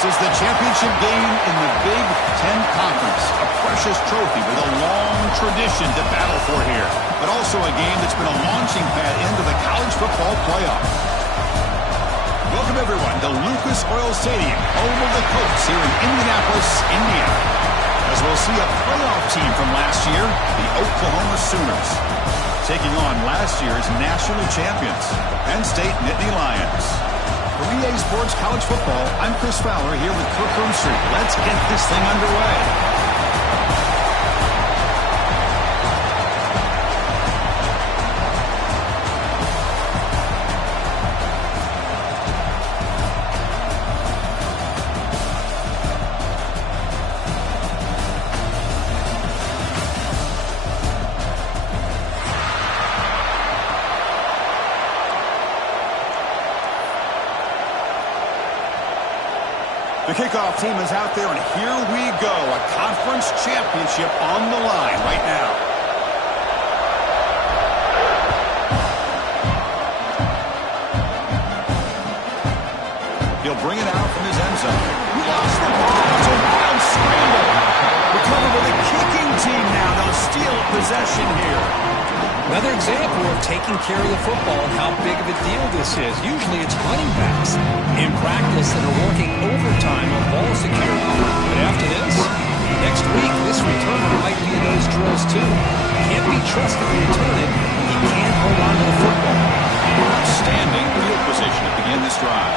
is the championship game in the Big Ten Conference. A precious trophy with a long tradition to battle for here. But also a game that's been a launching pad into the college football playoff. Welcome, everyone, to Lucas Oil Stadium, home of the Colts here in Indianapolis, Indiana. As we'll see a playoff team from last year, the Oklahoma Sooners, taking on last year's national champions, Penn State Nittany Lions. For EA Sports College Football, I'm Chris Fowler here with Kirk Street. Let's get this thing underway. The kickoff team is out there, and here we go. A conference championship on the line right now. He'll bring it out from his end zone. He lost the ball. It's a wild scramble. Recovered with a kicking team now. They'll steal possession here. Another example of taking care of the football and how big of a deal this is. Usually it's running backs in practice that are working overtime on ball security. But after this, next week, this returner might be in those drills too. Can't be trusted to return it. He can't hold on to the football. Outstanding field position to begin this drive.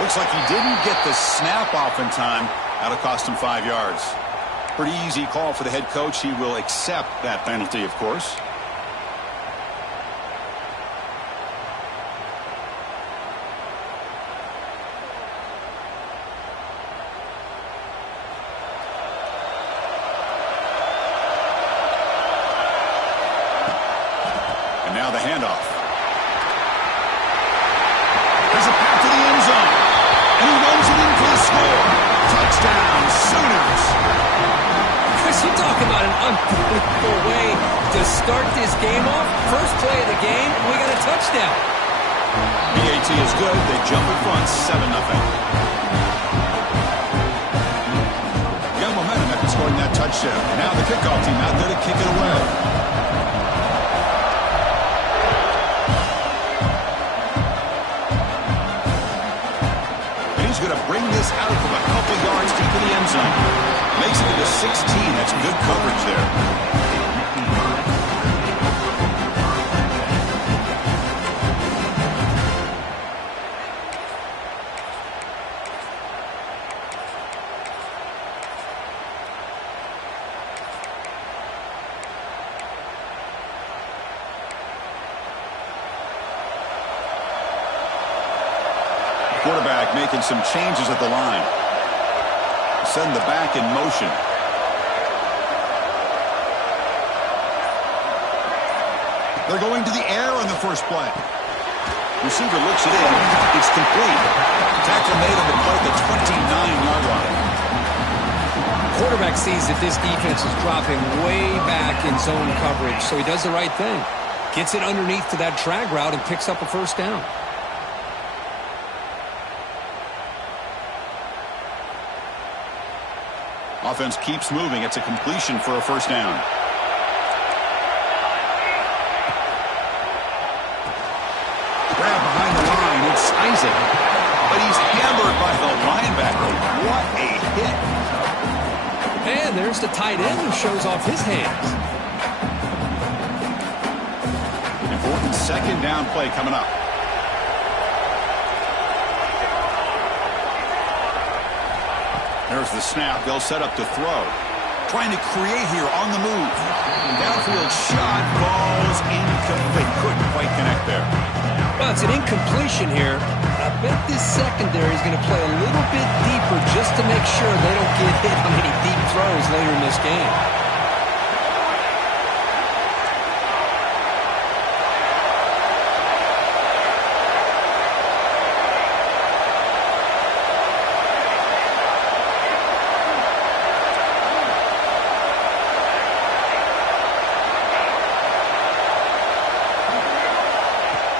Looks like he didn't get the snap off in time. That'll cost him 5 yards. Pretty easy call for the head coach. He will accept that penalty, of course. And now the handoff. There's a pass to the end zone. And he runs it in for the score. Touchdown, Sooners. Chris, you talk about an unbelievable way to start this game off. First play of the game, we got a touchdown. BAT is good. They jump in front, 7-0. Got momentum after scoring that touchdown. Now the kickoff team out there to kick it away. And he's going to bring this out from a couple yards deep in the end zone. Makes it into 16. That's good coverage there. Quarterback making some changes at the line. Send the back in motion. They're going to the air on the first play. Receiver looks it in. It's complete. Tackle made on the play at the 29-yard line. Quarterback sees that this defense is dropping way back in zone coverage, so he does the right thing. Gets it underneath to that drag route and picks up a first down. Offense keeps moving. It's a completion for a first down. Grab behind the line. It's Isaac. But he's hammered by the linebacker. What a hit. And there's the tight end who shows off his hands. Important second down play coming up. There's the snap. They'll set up to throw. Trying to create here on the move. Downfield shot. Ball's incomplete. Couldn't quite connect there. Well, it's an incompletion here. I bet this secondary is going to play a little bit deeper just to make sure they don't get hit on any deep throws later in this game.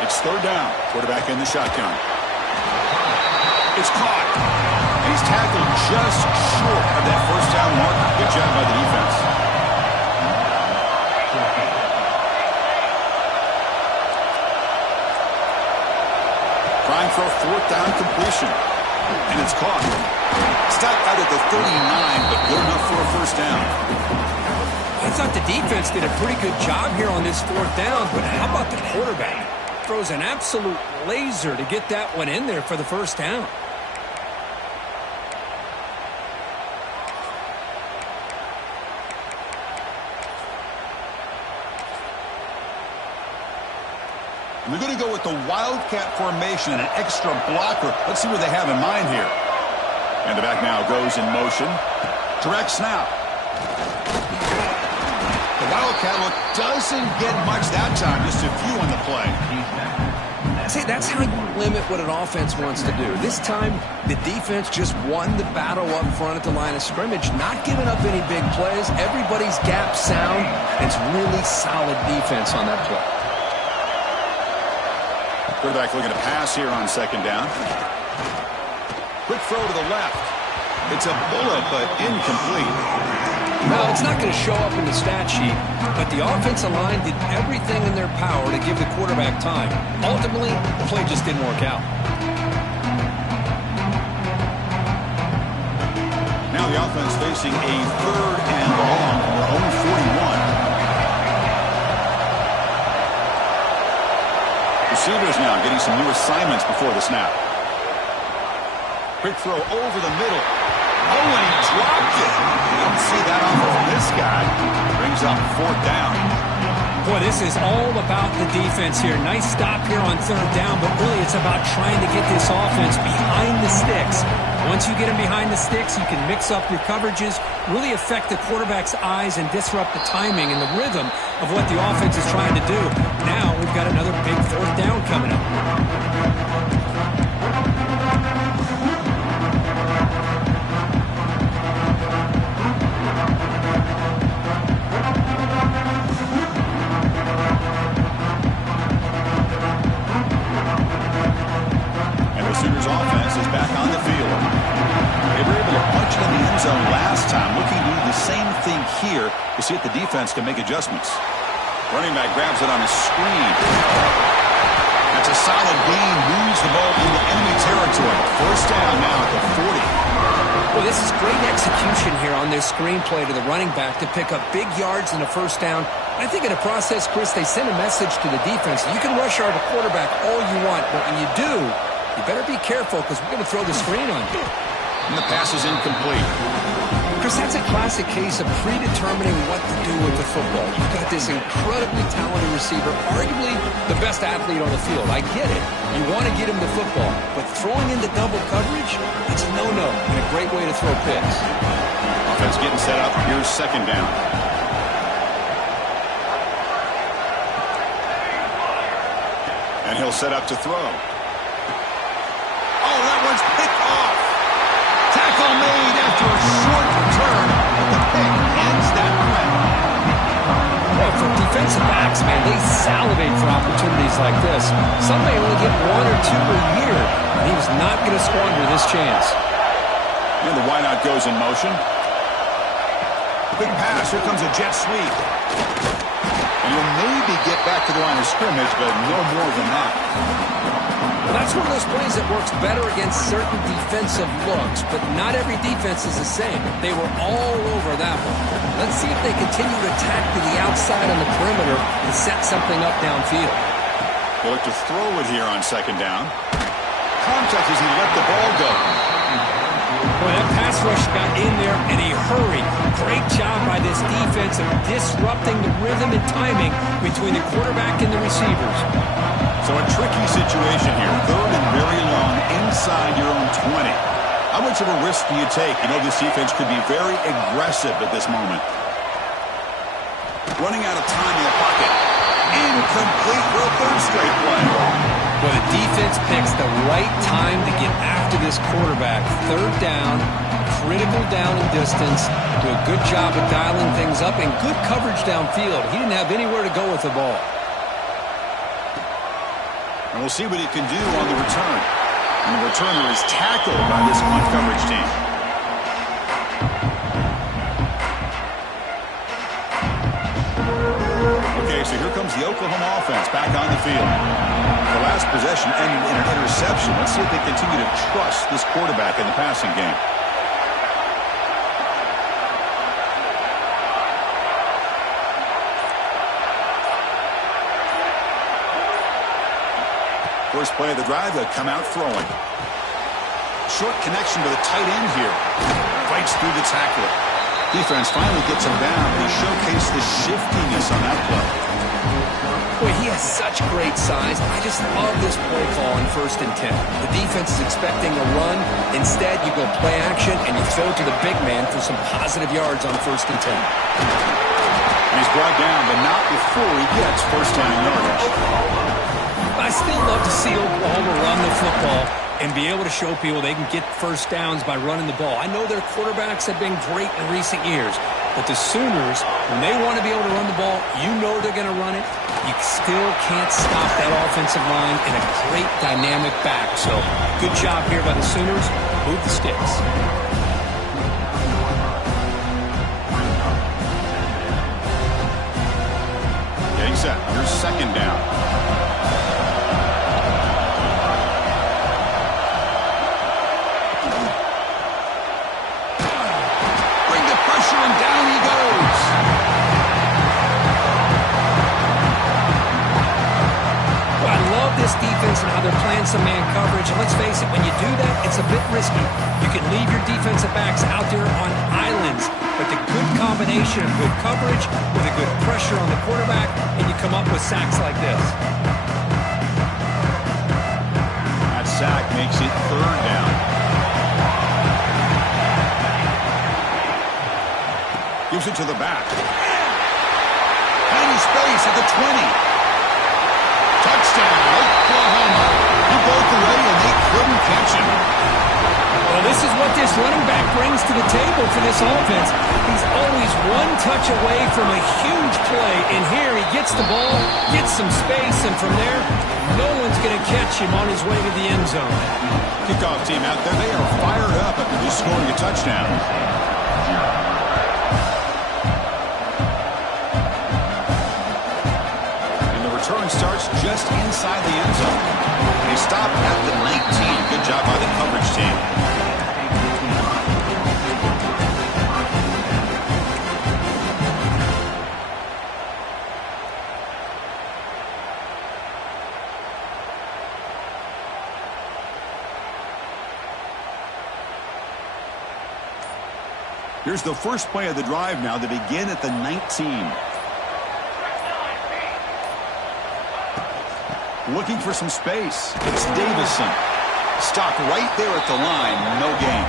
It's third down. Quarterback in the shotgun. It's caught. And he's tackled just short of that first down marker. Good job by the defense. Trying for a fourth down completion. And it's caught. Stopped out at the 39, but good enough for a first down. I thought the defense did a pretty good job here on this fourth down, but how about the quarterback? Throws an absolute laser to get that one in there for the first down. And they're going to go with the Wildcat formation and an extra blocker. Let's see what they have in mind here. And the back now goes in motion. Direct snap. The Wildcat look doesn't get much that time. Just a few on the play. See, that's how you limit what an offense wants to do. This time, the defense just won the battle up front at the line of scrimmage, not giving up any big plays. Everybody's gap sound. It's really solid defense on that play. Quarterback looking to pass here on second down. Quick throw to the left. It's a bullet, but incomplete. No, it's not going to show up in the stat sheet, but the offensive line did everything in their power to give the quarterback time. Ultimately, the play just didn't work out. Now the offense facing a third and long from their own 41. Receivers now getting some new assignments before the snap. Quick throw over the middle. Oh, and he dropped it. You don't see that often from this guy. Brings up fourth down. Boy, this is all about the defense here. Nice stop here on third down, but really it's about trying to get this offense behind the sticks. Once you get them behind the sticks, you can mix up your coverages, really affect the quarterback's eyes and disrupt the timing and the rhythm of what the offense is trying to do. Now we've got another big fourth down coming up. Here to see if the defense can make adjustments. Running back grabs it on a screen. That's a solid gain. Moves the ball into enemy territory. First down now at the 40. Well, this is great execution here on this screen play to the running back to pick up big yards in a first down. I think in the process, Chris, they send a message to the defense. You can rush our quarterback all you want, but when you do, you better be careful because we're going to throw the screen on you. And the pass is incomplete. Chris, that's a classic case of predetermining what to do with the football. You've got this incredibly talented receiver, arguably the best athlete on the field. I get it. You want to get him the football, but throwing into double coverage, that's a no-no and a great way to throw picks. Offense getting set up. Here's second down. And he'll set up to throw. Oh, that one's picked off. Tackle made after a short return, but the pick ends that play. Well, for defensive backs, man, they salivate for opportunities like this. Some may only get one or two a year, and he was not going to squander this chance. And the wideout goes in motion. Quick pass. Here comes a jet sweep. And he'll maybe get back to the line of scrimmage, but no more than that. Well, that's one of those plays that works better against certain defensive looks, but not every defense is the same. They were all over that one. Let's see if they continue to attack to the outside on the perimeter and set something up downfield. They'll look to throw it here on second down. Contact as he let the ball go. Boy, that pass rush got in there in a hurry. Great job by this defense of disrupting the rhythm and timing between the quarterback and the receivers. So a tricky situation here. Third and very long inside your own 20. How much of a risk do you take? You know this defense could be very aggressive at this moment. Running out of time in the pocket. Incomplete for a third straight play. Well, the defense picks the right time to get after this quarterback. Third down, critical down in distance. Do a good job of dialing things up and good coverage downfield. He didn't have anywhere to go with the ball. And we'll see what he can do on the return. And the returner is tackled by this punt coverage team. Okay, so here comes the Oklahoma offense back on the field. The last possession ended in an interception. Let's see if they continue to trust this quarterback in the passing game. First play of the drive, they'll come out throwing. Short connection to the tight end here. Fights through the tackler. Defense finally gets him down. He showcased the shiftiness on that play. Boy, he has such great size. I just love this play call on 1st and 10. The defense is expecting a run. Instead, you go play action, and you throw to the big man for some positive yards on 1st and 10. And he's brought down, but not before he gets first down yardage. I still love to see Oklahoma run the football and be able to show people they can get first downs by running the ball. I know their quarterbacks have been great in recent years, but the Sooners, when they want to be able to run the ball, you know they're going to run it. You still can't stop that offensive line and a great dynamic back. So good job here by the Sooners. Move the sticks. Getting set. Here's second down. And down he goes. Well, I love this defense and how they're playing some man coverage. And let's face it, when you do that, it's a bit risky. You can leave your defensive backs out there on islands, but the good combination of good coverage with a good pressure on the quarterback, and you come up with sacks like this. That sack makes it third down. Gives it to the back. Tiny space at the 20. Touchdown, Oklahoma. He broke away and they couldn't catch him. Well, this is what this running back brings to the table for this offense. He's always one touch away from a huge play, and here he gets the ball, gets some space, and from there, no one's going to catch him on his way to the end zone. Kickoff team out there, they are fired up after just scoring a touchdown. Return starts just inside the end zone. They stop at the 19. Good job by the coverage team. Here's the first play of the drive now to begin at the 19. Looking for some space. It's Davison. Stopped right there at the line. No gain.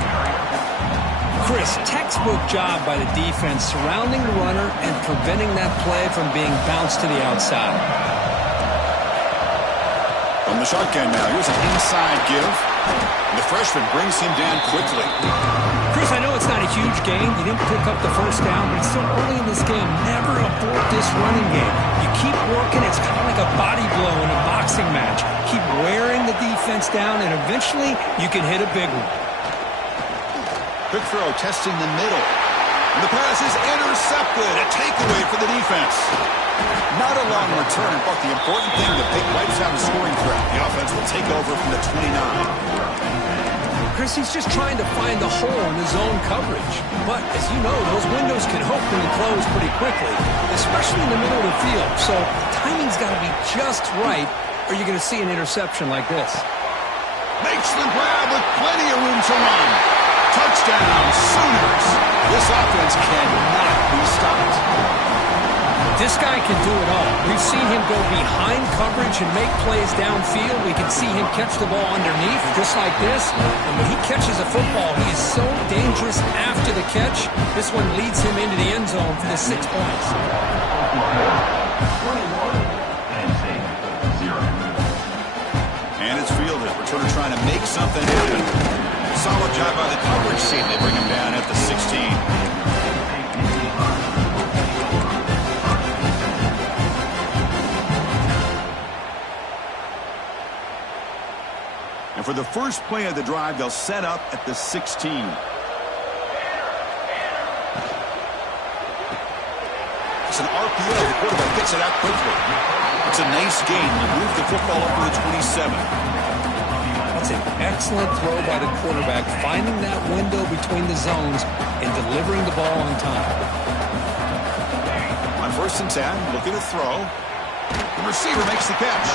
Chris, textbook job by the defense surrounding the runner and preventing that play from being bounced to the outside. From the shotgun now, here's an inside give. The freshman brings him down quickly. Chris, I know it's not a huge gain. You didn't pick up the first down, but it's so early in this game. Never abort this running game. You keep working. It's kind of like a body blow in a boxing match. Keep wearing the defense down, and eventually you can hit a big one. Quick throw, testing the middle. And the pass is intercepted. A takeaway for the defense. Not a long return, but the important thing, the big wipes out a scoring threat. The offense will take over from the 29. Chris, he's just trying to find the hole in his zone coverage. But, as you know, those windows can open and close pretty quickly, especially in the middle of the field. So, timing's got to be just right, or you're going to see an interception like this. Makes the grab with plenty of room to run. Touchdown, Sooners. This offense cannot be stopped. This guy can do it all. We've seen him go behind coverage and make plays downfield. We can see him catch the ball underneath, just like this. And when he catches a football, he is so dangerous after the catch. This one leads him into the end zone for the 6 points. And it's fielded. Returner trying to make something happen. Solid job by the coverage team. They bring him down at the 16. for the first play of the drive, they'll set up at the 16. It's an RPO. The quarterback gets it out quickly. It's a nice gain. You move the football up to the 27. That's an excellent throw by the quarterback, finding that window between the zones and delivering the ball on time. On 1st and 10, looking to throw. The receiver makes the catch.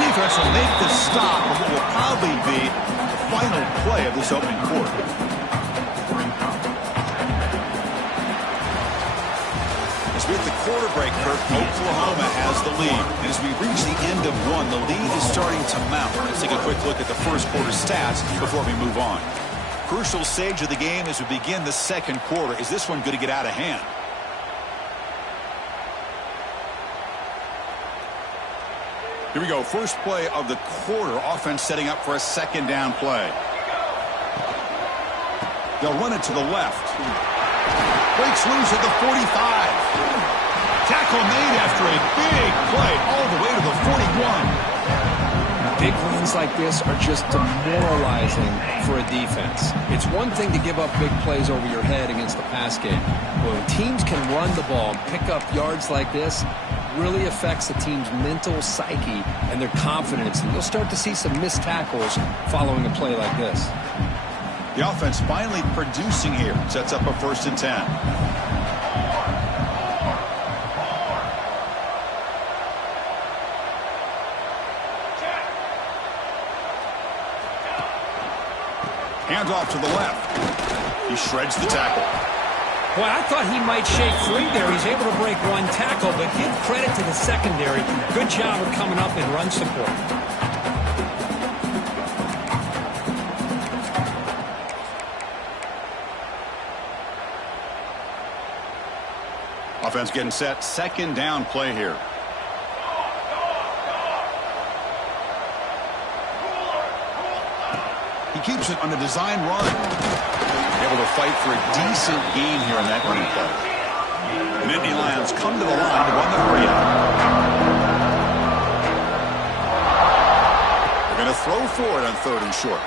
Defense will make the stop of what will probably be the final play of this opening quarter. As we hit the quarter break, Kirk, Oklahoma has the lead. And as we reach the end of one, the lead is starting to mount. Let's take a quick look at the first quarter stats before we move on. Crucial stage of the game as we begin the second quarter. Is this one going to get out of hand? Here we go. First play of the quarter. Offense setting up for a second down play. They'll run it to the left. Breaks loose at the 45. Tackle made after a big play all the way to the 41. Big runs like this are just demoralizing for a defense. It's one thing to give up big plays over your head against the pass game. But when teams can run the ball and pick up yards like this, really affects the team's mental psyche and their confidence. And you'll start to see some missed tackles following a play like this. The offense finally producing here. Sets up a 1st and 10. Hands off to the left. He shreds the tackle. Boy, I thought he might shake free there. He's able to break one tackle, but give credit to the secondary. Good job of coming up in run support. Offense getting set. Second down play here. He keeps it on a design run. Able to fight for a decent gain here in that running play. The Nittany Lions come to the line to run the hurry up. They're going to throw for it on 3rd and short.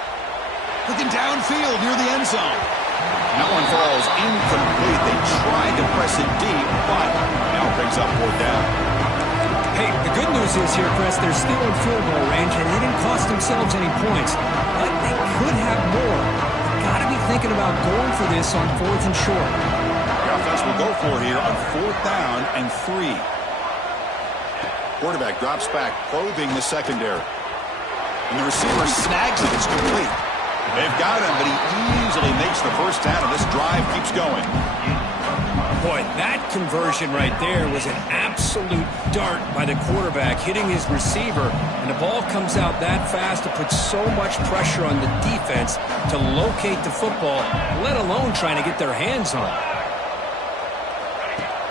Looking downfield near the end zone. That one falls incomplete. They tried to press it deep, but now it brings up 4th down. Hey, the good news is here, Chris, they're still in field goal range, and they didn't cost themselves any points. But they could have more. Got to be thinking about going for this on 4th and short. The offense will go for it here on 4th down and 3. Quarterback drops back, probing the secondary. And the receiver snags it. It's complete. They've got him, but he easily makes the first down, and this drive keeps going. Boy, that conversion right there was an absolute dart by the quarterback, hitting his receiver, and the ball comes out that fast to put so much pressure on the defense to locate the football, let alone trying to get their hands on it.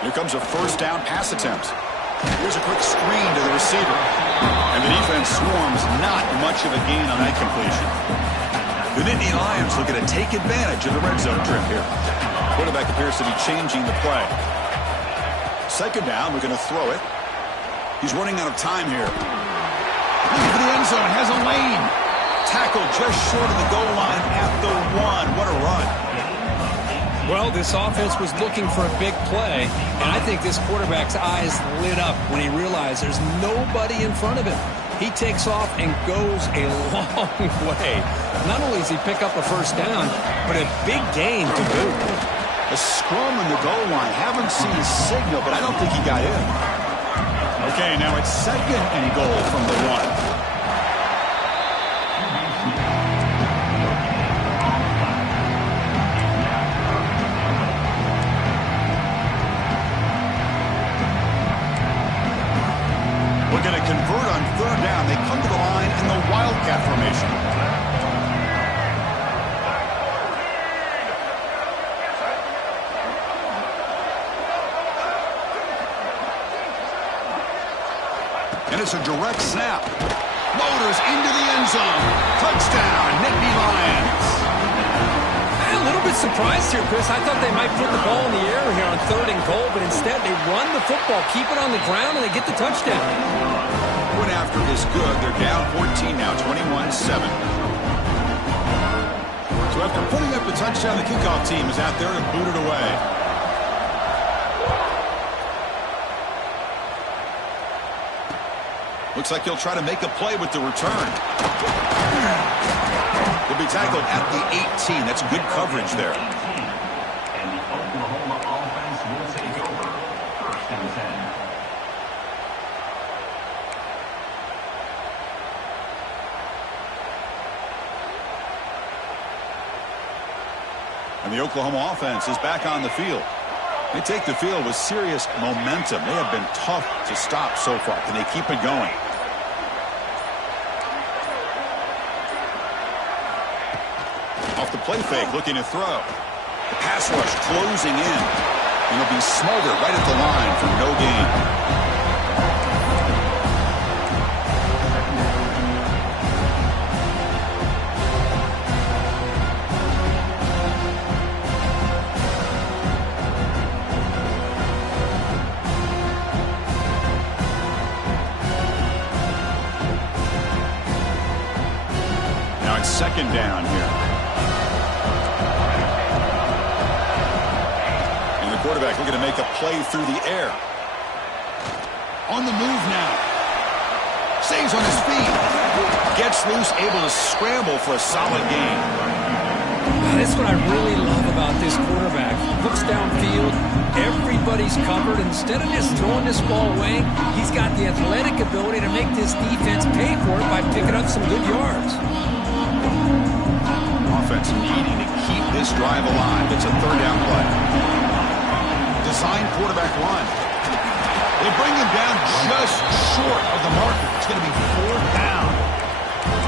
Here comes a 1st down pass attempt. Here's a quick screen to the receiver. And the defense swarms, not much of a gain on that completion. The Nittany Lions looking to take advantage of the red zone trip here. Quarterback appears to be changing the play. Second down, we're going to throw it. He's running out of time here. Looking for the end zone, has a lane. Tackle just short of the goal line at the 1. What a run. Well, this offense was looking for a big play, and I think this quarterback's eyes lit up when he realized there's nobody in front of him. He takes off and goes a long way. Not only does he pick up a 1st down, but a big gain to boot. A scrum on the goal line. Haven't seen a signal, but I don't think he got in. Okay, now it's 2nd and goal from the 1. Going to convert on 3rd down. They come to the line in the Wildcat formation. And it's a direct snap. Motors into the end zone. Touchdown, Nittany Lions. I'm a little bit surprised here, Chris. I thought they might put the ball in the air here on 3rd and goal, but instead they run the football, keep it on the ground, and they get the touchdown. After is good. They're down 14 now, 21-7. So after putting up the touchdown, the kickoff team is out there to boot it away. Looks like he'll try to make a play with the return. He'll be tackled at the 18. That's good coverage there. And the Oklahoma offense will take over. 1st and 10. And the Oklahoma offense is back on the field. They take the field with serious momentum. They have been tough to stop so far. Can they keep it going? Off the play fake, looking to throw. The pass rush closing in. And he'll be smothered right at the line for no gain. Second down here. And the quarterback looking to make a play through the air. On the move now. Stays on his feet. Gets loose, able to scramble for a solid gain. That's what I really love about this quarterback. Looks downfield. Everybody's covered. Instead of just throwing this ball away, he's got the athletic ability to make this defense pay for it by picking up some good yards. Offense needing to keep this drive alive. It's a 3rd down play. Design quarterback run. They bring him down just short of the marker. It's going to be 4th down.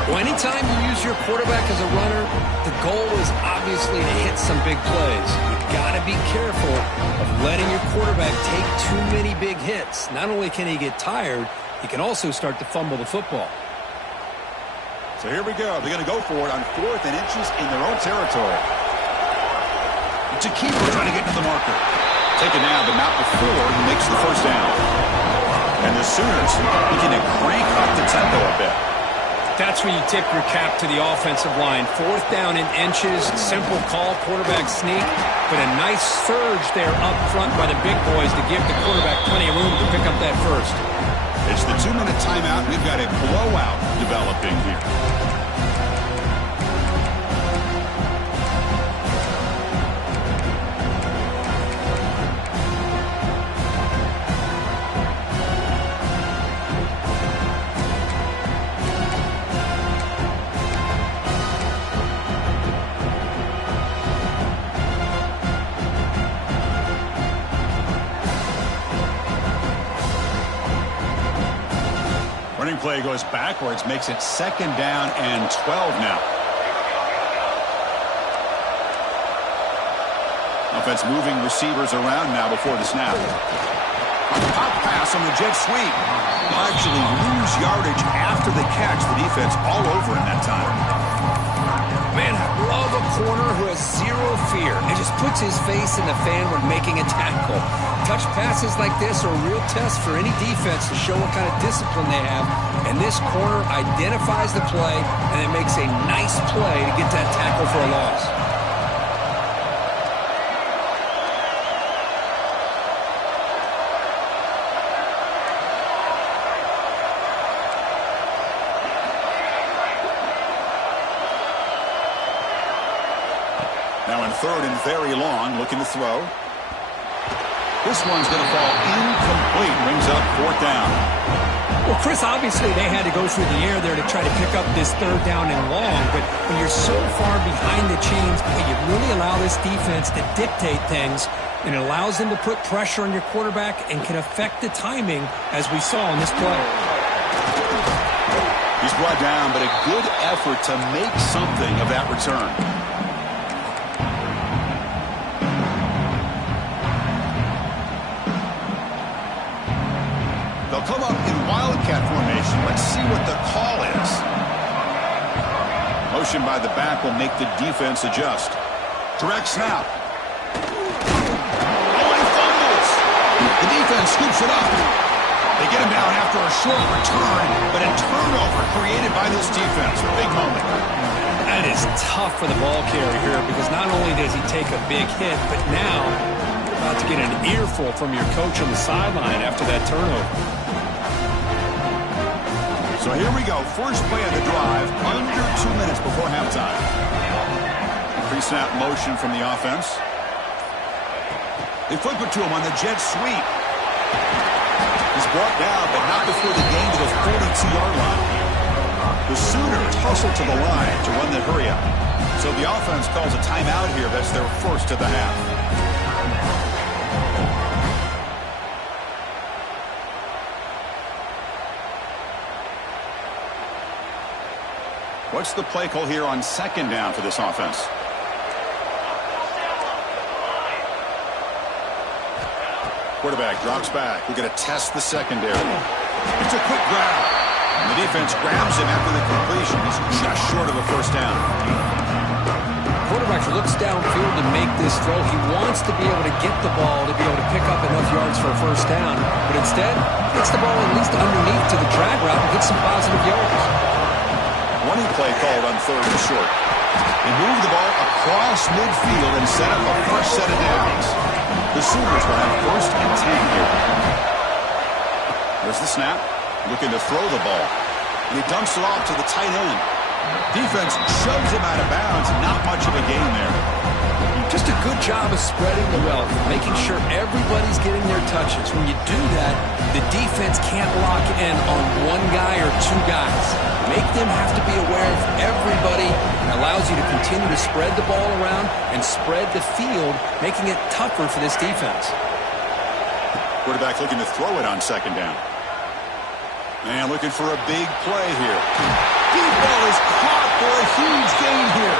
Well, anytime you use your quarterback as a runner, the goal is obviously to hit some big plays. You've got to be careful of letting your quarterback take too many big hits. Not only can he get tired, he can also start to fumble the football. So here we go. They're going to go for it on 4th and inches in their own territory. It's a keeper trying to get to the marker. Taken down, but not before he makes the 1st down. And the Sooners looking to crank up the tempo a bit. That's where you tip your cap to the offensive line. 4th down in inches, simple call, quarterback sneak, but a nice surge there up front by the big boys to give the quarterback plenty of room to pick up that first. It's the 2-minute timeout. We've got a blowout developing here. Running play goes backwards, makes it 2nd down and 12 now. Offense moving receivers around now before the snap. A pop pass on the jet sweep. They'll actually lose yardage after the catch. The defense all over in that time. Man, I love a corner who has zero fear and just puts his face in the fan when making a tackle. Touch passes like this are a real test for any defense to show what kind of discipline they have. And this corner identifies the play and it makes a nice play to get that tackle for a loss. Now in 3rd and very long, looking to throw. This one's going to fall incomplete. Brings up 4th down. Well, Chris, obviously they had to go through the air there to try to pick up this 3rd down and long, but when you're so far behind the chains, you really allow this defense to dictate things, and it allows them to put pressure on your quarterback and can affect the timing, as we saw in this play. He's brought down, but a good effort to make something of that return. They'll come up in wildcat formation. Let's see what the call is. Motion by the back will make the defense adjust. Direct snap. Oh, and he fumbles. The defense scoops it up. They get him down after a short return, but a turnover created by this defense. A big moment. That is tough for the ball carrier here because not only does he take a big hit, but now you're about to get an earful from your coach on the sideline after that turnover. So here we go. First play of the drive, under 2 minutes before halftime. Pre-snap motion from the offense. They flip it to him on the jet sweep. He's brought down, but not before the gain to the 42-yard line. The Sooners hustle to the line to run the hurry up. So the offense calls a timeout here. That's their first of the half. What's the play call here on second down for this offense? Quarterback drops back. We're going to test the secondary. It's a quick grab. And the defense grabs him after the completion. He's just short of a first down. Quarterback looks downfield to make this throw. He wants to be able to get the ball to be able to pick up enough yards for a first down. But instead, gets the ball at least underneath to the drag route and gets some positive yards. Running play called on third and short. They move the ball across midfield and set up a fresh set of downs. The Sooners will have first and 10 here. There's the snap. Looking to throw the ball. And he dumps it off to the tight end. Defense shoves him out of bounds. Not much of a gain there. Just a good job of spreading the wealth, making sure everybody's getting their touches. When you do that, the defense can't lock in on one guy or two guys. Make them have to be aware of everybody. It allows you to continue to spread the ball around and spread the field, making it tougher for this defense. Quarterback looking to throw it on second down. And looking for a big play here. Deep ball is caught for a huge gain here.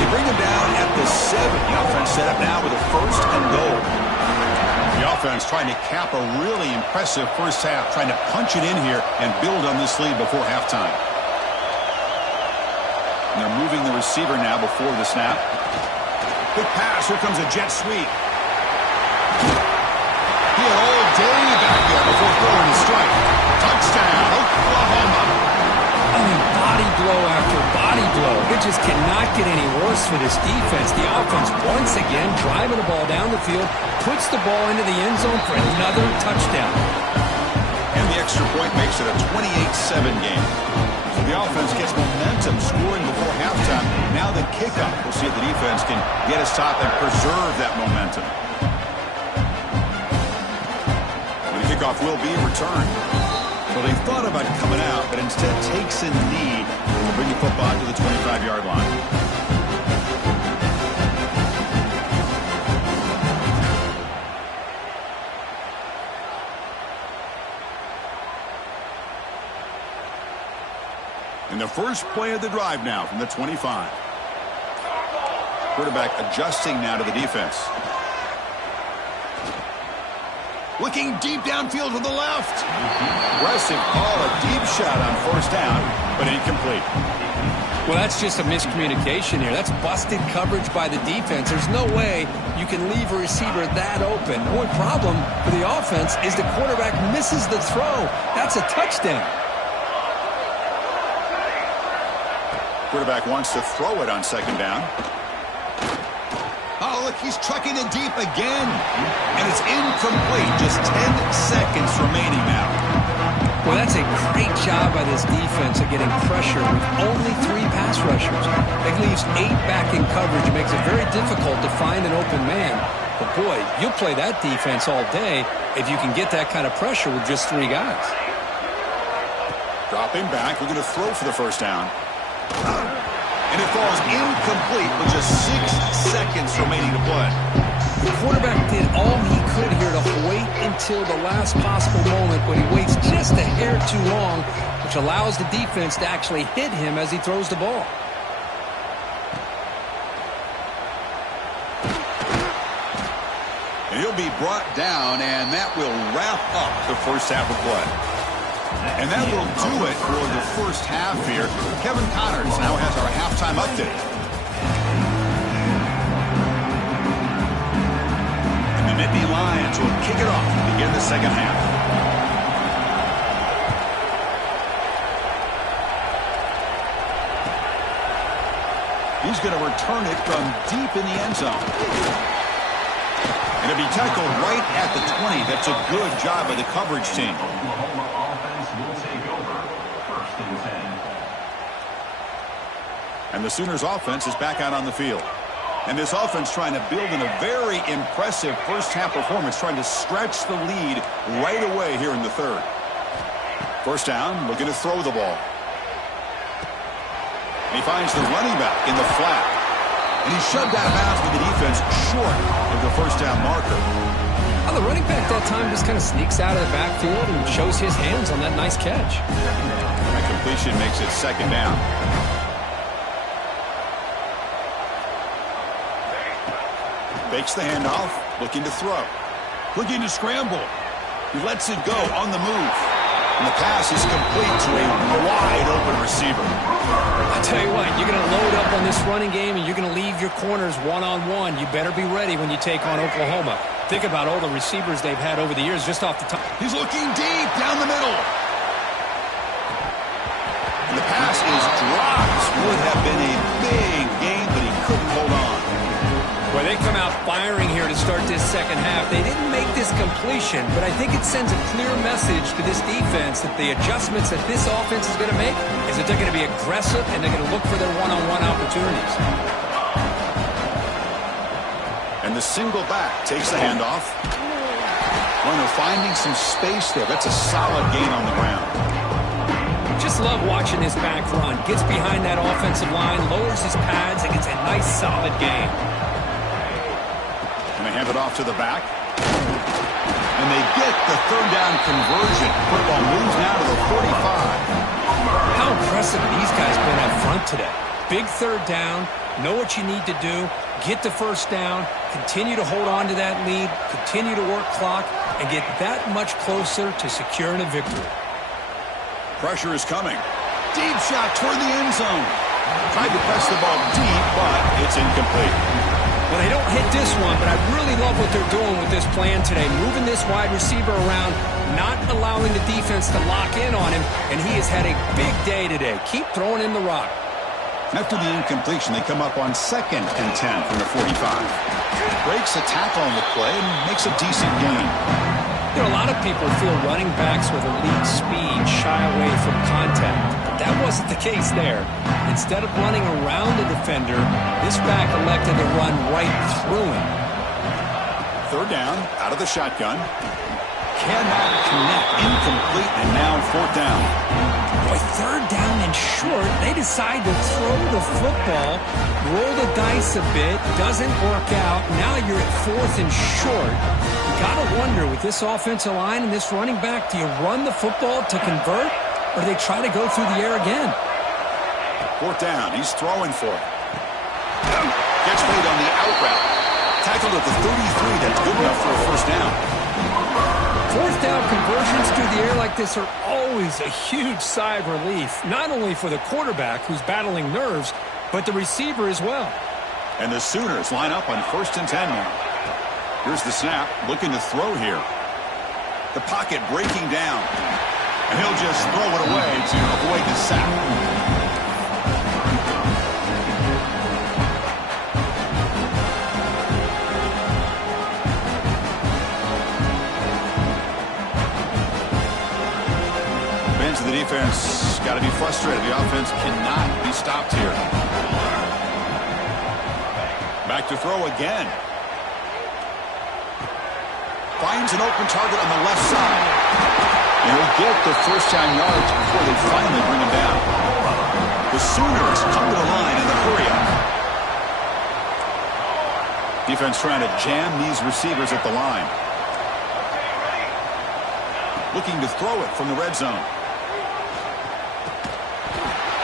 They bring him down at the 7. The offense set up now with a first and goal. The offense trying to cap a really impressive first half, trying to punch it in here and build on this lead before halftime. And they're moving the receiver now before the snap. Quick pass. Here comes a jet sweep. He had all day back there before throwing the strike. Touchdown, Oklahoma. I mean, body blow after body blow. It just cannot get any worse for this defense. The offense, once again, driving the ball down the field, puts the ball into the end zone for another touchdown. And the extra point makes it a 28-7 game. So the offense gets momentum, scoring before halftime. Now the kickoff. We'll see if the defense can get a stop and preserve that momentum. And the kickoff will be returned. Well, they thought about coming out, but instead takes a knee to bring the football to the 25-yard line. And the first play of the drive now from the 25. Quarterback adjusting now to the defense. Looking deep downfield to the left. Aggressive call, a deep shot on first down, but incomplete. Well, that's just a miscommunication here. That's busted coverage by the defense. There's no way you can leave a receiver that open. The only problem for the offense is the quarterback misses the throw. That's a touchdown. Quarterback wants to throw it on second down. Oh, look, he's trucking it deep again. And it's incomplete. Just 10 seconds remaining now. Well, that's a great job by this defense of getting pressure with only 3 pass rushers. It leaves 8 back in coverage. It makes it very difficult to find an open man. But, boy, you'll play that defense all day if you can get that kind of pressure with just 3 guys. Dropping back. We're going to throw for the first down. And it falls incomplete with just 6 seconds remaining to play. The quarterback did all he could here to wait until the last possible moment, but he waits just a hair too long, which allows the defense to actually hit him as he throws the ball. And he'll be brought down, and that will wrap up the first half of play. And that will do it for the first half here. Kevin Connors now has our halftime update. And the Nittany Lions will kick it off to begin the second half. he's going to return it from deep in the end zone. And it'll be tackled right at the 20. That's a good job by the coverage team. Oklahoma offense will take over. 1st and 10. And the Sooners offense is back out on the field. And this offense trying to build in a very impressive first-half performance, trying to stretch the lead right away here in the third. First down, looking to throw the ball. And he finds the running back in the flat. And he's shoved out of bounds with the defense short of the first down marker. Well, the running back that time just kind of sneaks out of the backfield and shows his hands on that nice catch. That completion makes it second down. Fakes the handoff, looking to throw. Looking to scramble. He lets it go on the move. And the pass is complete to a wide-open receiver. I tell you what, you're going to load up on this running game and you're going to leave your corners one-on-one. You better be ready when you take on Oklahoma. Think about all the receivers they've had over the years just off the top. He's looking deep down the middle. And the pass is dropped. Would have been a big game, but he couldn't hold on. Well, they come out firing here to start this second half. They didn't make this completion, but I think it sends a clear message to this defense that the adjustments that this offense is going to make is that they're going to be aggressive and they're going to look for their one-on-one opportunities. And the single back takes the handoff. Well, they're finding some space there. That's a solid gain on the ground. Just love watching this back run. Gets behind that offensive line, lowers his pads, and gets a nice solid gain. And they hand it off to the back. And they get the third down conversion. Football moves now to the 45. How impressive these guys been up front today. Big third down. Know what you need to do. Get the first down. Continue to hold on to that lead. Continue to work clock. And get that much closer to securing a victory. Pressure is coming. Deep shot toward the end zone. Tried to press the ball deep, but it's incomplete. Well, they don't hit this one, but I really love what they're doing with this plan today. Moving this wide receiver around, not allowing the defense to lock in on him, and he has had a big day today. Keep throwing in the rock. After the incompletion, they come up on 2nd and 10 from the 45. Breaks a tackle on the play and makes a decent gain. You know, a lot of people feel running backs with elite speed shy away from contact. But that wasn't the case there. Instead of running around the defender, this back elected to run right through him. Third down, out of the shotgun. Cannot connect, incomplete, and now 4th down. Boy, third down and short, they decide to throw the football, roll the dice a bit, doesn't work out. Now you're at 4th and short. Gotta wonder, with this offensive line and this running back, do you run the football to convert, or do they try to go through the air again? 4th down, he's throwing for it. Gets made on the out route. Tackled at the 33, that's good enough for a first down. 4th down conversions through the air like this are always a huge sigh of relief, not only for the quarterback who's battling nerves, but the receiver as well. And the Sooners line up on 1st and 10 now. Here's the snap, looking to throw here. The pocket breaking down. And he'll just throw it away to avoid the sack. Fans of the defense got to be frustrated. The offense cannot be stopped here. Back to throw again. Finds an open target on the left side. And he'll get the first down yards before they finally bring him down. The Sooners come to the line in the hurry-up. Defense trying to jam these receivers at the line. Looking to throw it from the red zone.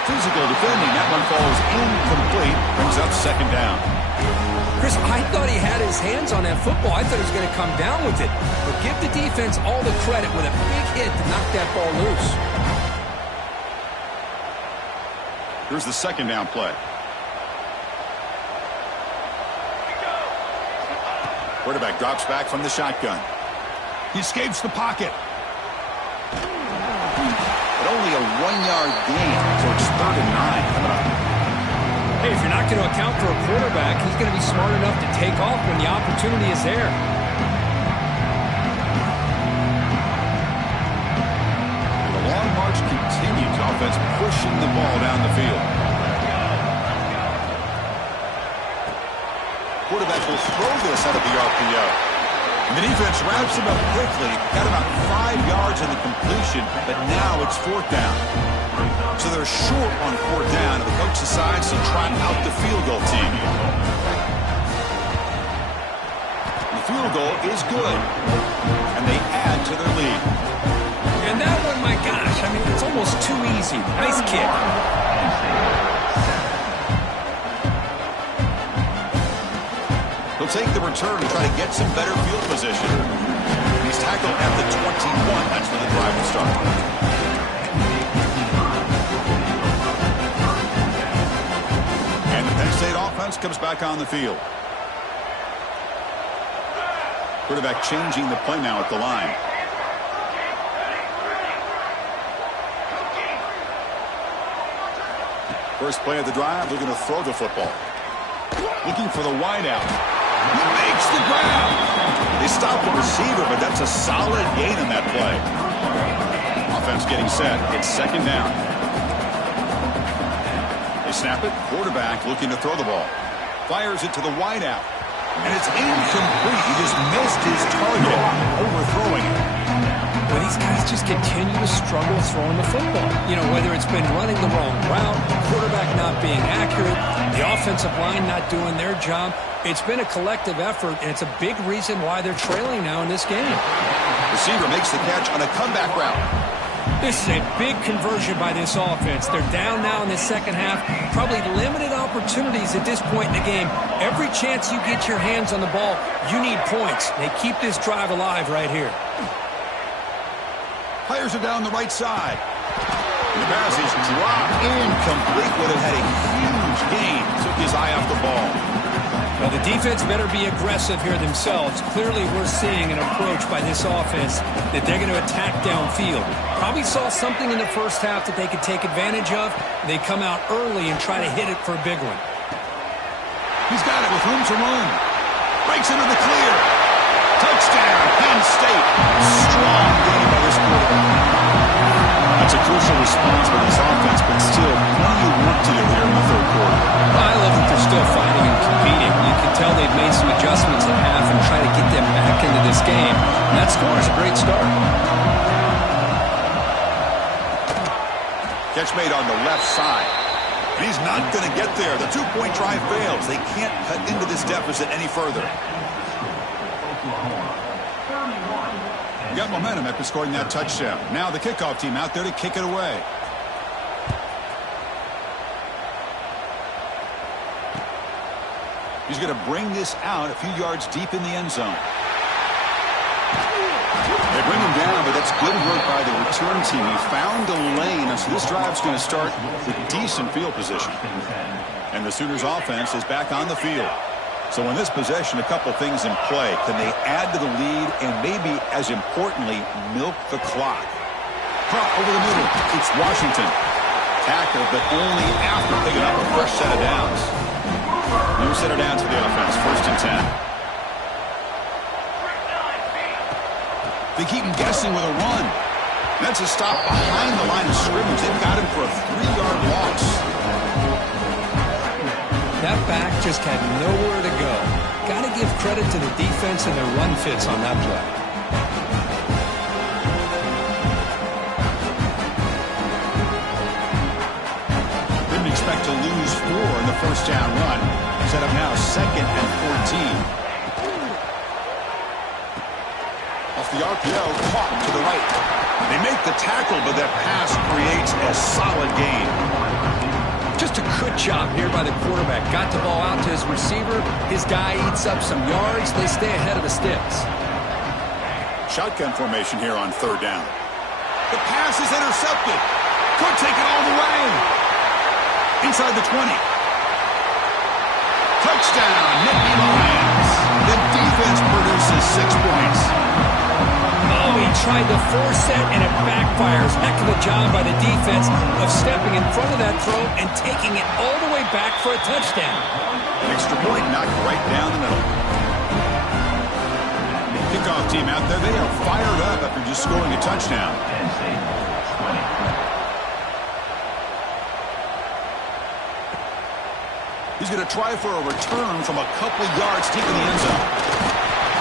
Physical defending. That one falls incomplete. Brings up 2nd down. Chris, I thought he had his hands on that football. I thought he was going to come down with it. But give the defense all the credit with a big hit to knock that ball loose. Here's the 2nd down play. Quarterback drops back from the shotgun. He escapes the pocket. But only a 1-yard gain, so it's 3rd and 9 coming up. Hey, if you're not going to account for a quarterback, he's going to be smart enough to take off when the opportunity is there. The long march continues. Offense pushing the ball down the field. Quarterback will throw this out of the RPO. And the defense wraps him up quickly. Got about 5 yards in the completion, but now it's 4th down. So they're short on 4th down, and the coach decides to try out the field goal team. The field goal is good, and they add to their lead. And that one, my gosh, I mean, it's almost too easy. Nice kick. He'll take the return and try to get some better field position. He's tackled at the 21. That's where the drive will start. And the Penn State offense comes back on the field. Quarterback changing the play now at the line. First play of the drive, they're going to throw the football. Looking for the wideout. He makes the grab. They stop the receiver, but that's a solid gain in that play. Offense getting set. It's 2nd down. They snap it. Quarterback looking to throw the ball. Fires it to the wideout. And it's incomplete. He just missed his target, overthrowing it. Well, these guys just continue to struggle throwing the football. You know, whether it's been running the wrong route, the quarterback not being accurate, the offensive line not doing their job. It's been a collective effort, and it's a big reason why they're trailing now in this game. Receiver makes the catch on a comeback route. This is a big conversion by this offense. They're down now in the second half. Probably limited opportunities at this point in the game. Every chance you get your hands on the ball, you need points. They keep this drive alive right here. Fires it down the right side. And the pass is dropped. Incomplete. Would have had a huge gain. Took his eye off the ball. Well, the defense better be aggressive here themselves. Clearly, we're seeing an approach by this offense that they're going to attack downfield. Probably saw something in the first half that they could take advantage of. They come out early and try to hit it for a big one. He's got it with room to run. Breaks into the clear. Touchdown, Penn State. Strong game by this quarterback. That's a crucial response by this offense, but still plenty of work to do here in the 3rd quarter. I love that they're still fighting and competing. You can tell they've made some adjustments at half and try to get them back into this game. And that score is a great start. Catch made on the left side. And he's not going to get there. The 2-point try fails. They can't cut into this deficit any further. Got momentum after scoring that touchdown. Now the kickoff team out there to kick it away. He's going to bring this out a few yards deep in the end zone. They bring him down, but that's good work by the return team. He found a lane, and so this drive's going to start with decent field position. And the Sooners offense is back on the field. So in this possession, a couple things in play. Can they add to the lead and maybe, as importantly, milk the clock? Drop over the middle. It's Washington. Tackle, but only after picking up a fresh set of downs. New center down to the offense. 1st and 10. They keep him guessing with a run. That's a stop behind the line of scrimmage. They've got him for a 3-yard loss. That back just had nowhere to go. Got to give credit to the defense and their run fits on that play. Didn't expect to lose 4 in the first down run. Set up now 2nd and 14. Off the RPO, caught to the right. They make the tackle, but that pass creates a solid gain. Just a good job here by the quarterback. Got the ball out to his receiver. His guy eats up some yards. They stay ahead of the sticks. Shotgun formation here on 3rd down. The pass is intercepted. Could take it all the way. Inside the 20. Touchdown, Nittany Lions. The defense produces 6 points. Oh, He tried to force it, and it backfires. Heck of a job by the defense of stepping in front of that throw and taking it all the way back for a touchdown. Extra point knocked right down the middle. Kickoff team out there, they are fired up after just scoring a touchdown. He's going to try for a return from a couple yards deep in the end zone.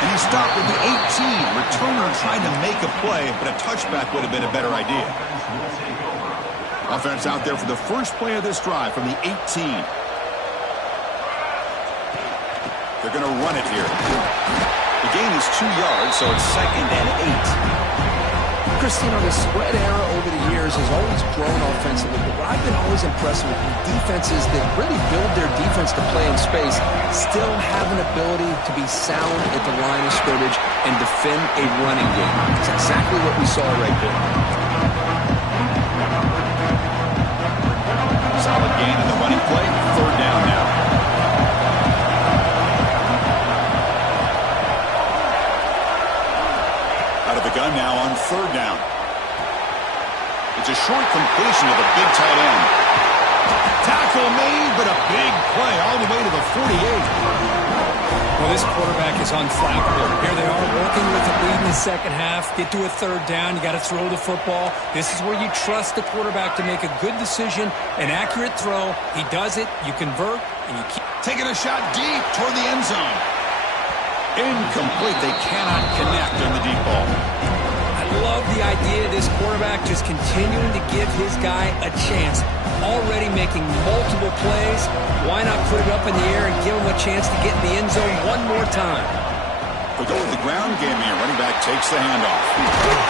And he stopped at the 18. Returner trying to make a play, but a touchback would have been a better idea. Offense out there for the first play of this drive from the 18. They're going to run it here. The gain is 2 yards, so it's 2nd and 8. Christine, the spread era over the years has always grown offensively, but what I've been always impressed with defenses that really build their defense to play in space still have an ability to be sound at the line of scrimmage and defend a running game. It's exactly what we saw right there. Solid gain in the running play. 3rd down now. Out of the gun now on 3rd down. It's a short completion to the big tight end. Tackle made, but a big play all the way to the 48. Well, this quarterback is unflappable. Here they are working with the lead in the second half. Get to a 3rd down. You got to throw the football. This is where you trust the quarterback to make a good decision, an accurate throw. He does it. You convert, and you keep taking a shot deep toward the end zone. Incomplete. They cannot connect on the deep ball. I love the idea of this quarterback just continuing to give his guy a chance. Already making multiple plays. Why not put it up in the air and give him a chance to get in the end zone one more time? We'll go with the ground game here. Running back takes the handoff.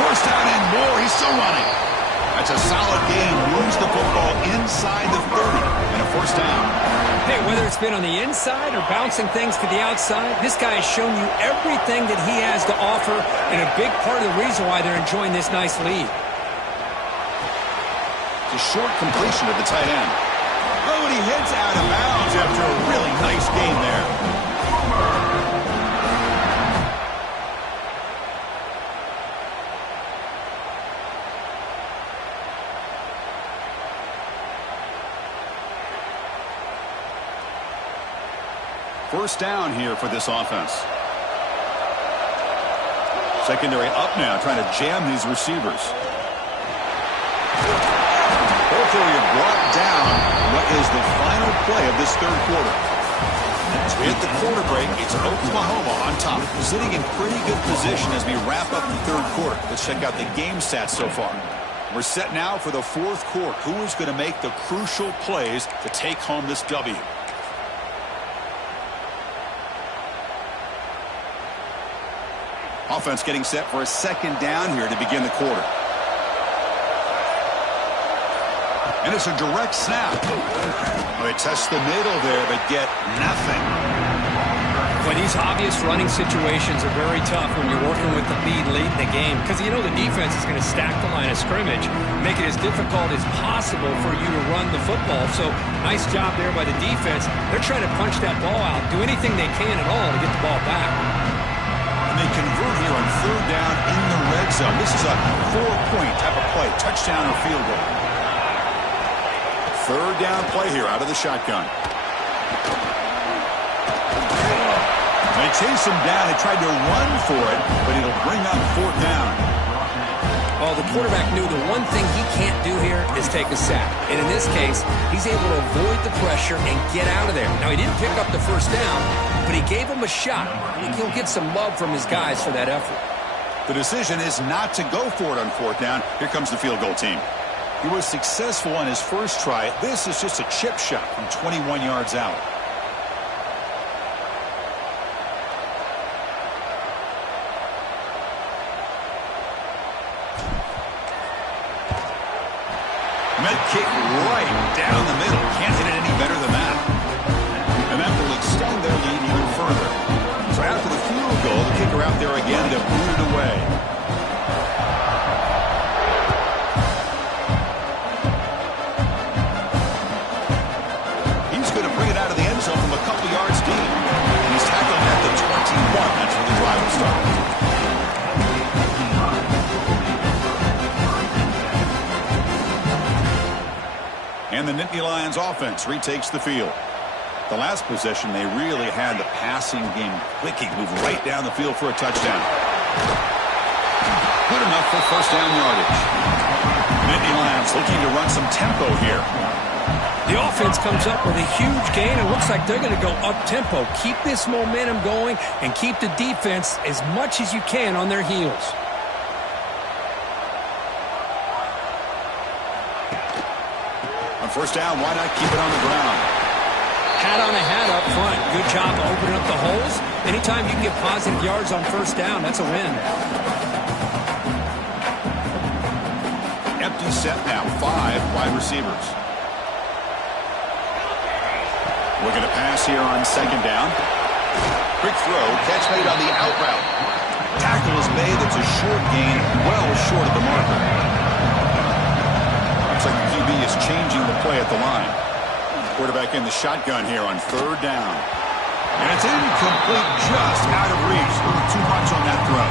First down and more. He's still running. That's a solid gain. Moves the football inside the 30 and a 1st down. Hey, whether it's been on the inside or bouncing things to the outside, this guy has shown you everything that he has to offer, and a big part of the reason why they're enjoying this nice lead. It's a short completion to the tight end. Oh, and he heads out of bounds after a really nice game there. First down here for this offense. Secondary up now, trying to jam these receivers. Ballcarrier brought down what is the final play of this 3rd quarter. As we hit the quarter break, it's Oklahoma on top, sitting in pretty good position as we wrap up the 3rd quarter. Let's check out the game stats so far. We're set now for the 4th quarter. Who is going to make the crucial plays to take home this W? Offense getting set for a 2nd down here to begin the quarter. And it's a direct snap. They test the middle there, but get nothing. Well, these obvious running situations are very tough when you're working with the lead late in the game, because you know the defense is going to stack the line of scrimmage, make it as difficult as possible for you to run the football. So nice job there by the defense. They're trying to punch that ball out, do anything they can at all to get the ball back. And they convert here on 3rd down in the red zone. This is a 4-point type of play, touchdown or field goal. 3rd down play here out of the shotgun. They chase him down. They tried to run for it, but it'll bring up 4th down. Well, the quarterback knew the one thing he can't do here is take a sack. And in this case, he's able to avoid the pressure and get out of there. Now, he didn't pick up the 1st down, but he gave him a shot. I think he'll get some love from his guys for that effort. The decision is not to go for it on 4th down. Here comes the field goal team. He was successful on his first try. This is just a chip shot from 21 yards out. Med kick right down the middle. Can't hit it any better than that. And that will extend their lead even further. So after the field goal, the kicker out there again to boot it away. He's going to bring it out of the end zone from a couple yards deep. And he's tackled at the 21. That's where the drive will start. the Nittany Lions offense retakes the field. The last possession, they really had the passing game clicking, moved right down the field for a touchdown. Good enough for first down yardage. Nittany Lions looking to run some tempo here. The offense comes up with a huge gain. It looks like they're going to go up-tempo. Keep this momentum going and keep the defense as much as you can on their heels. On first down, why not keep it on the ground? Hat on a hat up front. Good job opening up the holes. Anytime you can get positive yards on first down, that's a win. Empty set now, 5 wide receivers. Looking to pass here on second down. Quick throw, catch made on the out route. Tackle is made, that's a short gain, well short of the marker. Looks like the QB is changing the play at the line. Quarterback in the shotgun here on third down. And it's incomplete, just out of reach. A little too much on that throw.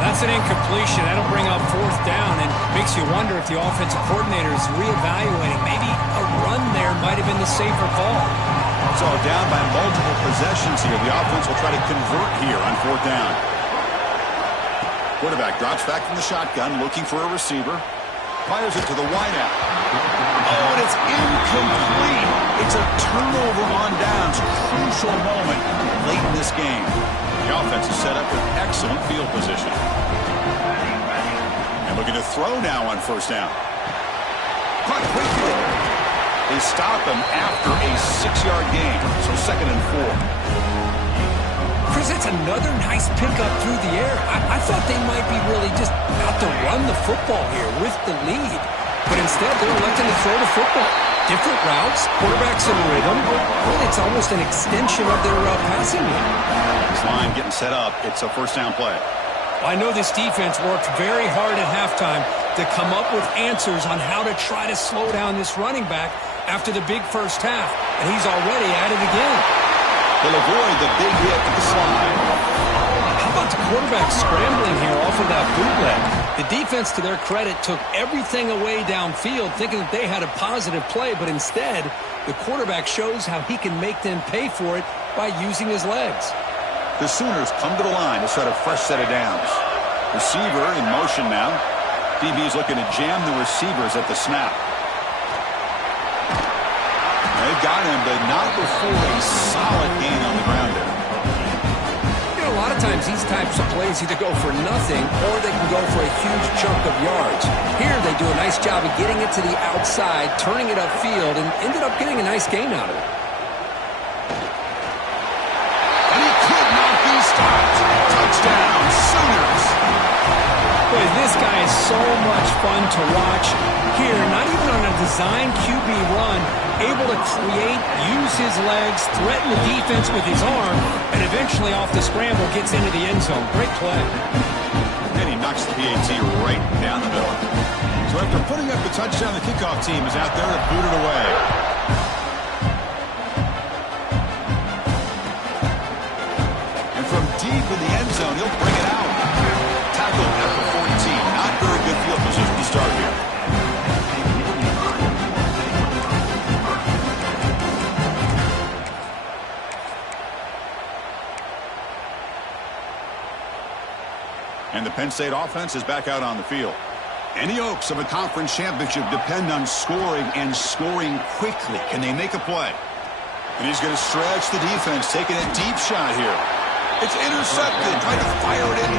That's an incompletion. That'll bring up fourth down and makes you wonder if the offensive coordinator is reevaluating. Maybe a run there might have been the safer call. So down by multiple possessions here. The offense will try to convert here on fourth down. Quarterback drops back from the shotgun, looking for a receiver. Fires it to the wideout. Oh, and it's incomplete. It's a turnover on downs. Crucial moment late in this game. The offense is set up with excellent field position. And looking to throw now on first down. Caught quickly. They stop him after a 6-yard gain. So second and 4. Chris, that's another nice pickup through the air. I thought they might be really just out to run the football here with the lead. But instead, they're electing to throw the football. Different routes, quarterbacks in rhythm. Really, it's almost an extension of their passing game. This line getting set up. It's a first down play. I know this defense worked very hard at halftime to come up with answers on how to try to slow down this running back after the big first half. And he's already at it again. They'll avoid the big hit to the slide. How about the quarterback scrambling here off of that bootleg? The defense, to their credit, took everything away downfield, thinking that they had a positive play, but instead, the quarterback shows how he can make them pay for it by using his legs. The Sooners come to the line to set a fresh set of downs. Receiver in motion now. DB is looking to jam the receivers at the snap. They've got him, but not before a solid gain on the ground there. You know, a lot of times these types of plays either go for nothing or they can go for a huge chunk of yards. Here they do a nice job of getting it to the outside, turning it upfield, and ended up getting a nice gain out of it. And he could not be stopped. Touchdown, Sooners. Boy, this guy is so much fun to watch. Here, not even on a design QB run, able to create, use his legs, threaten the defense with his arm, and eventually off the scramble gets into the end zone. Great play. And he knocks the PAT right down the middle. So after putting up the touchdown, the kickoff team is out there to boot it away. And from deep in the end zone, he'll bring it out. Tackled at the 14. Not very good field position to start here. And the Penn State offense is back out on the field. Any hopes of a conference championship depend on scoring and scoring quickly. Can they make a play? And he's going to stretch the defense, taking a deep shot here. It's intercepted, trying to fire it in.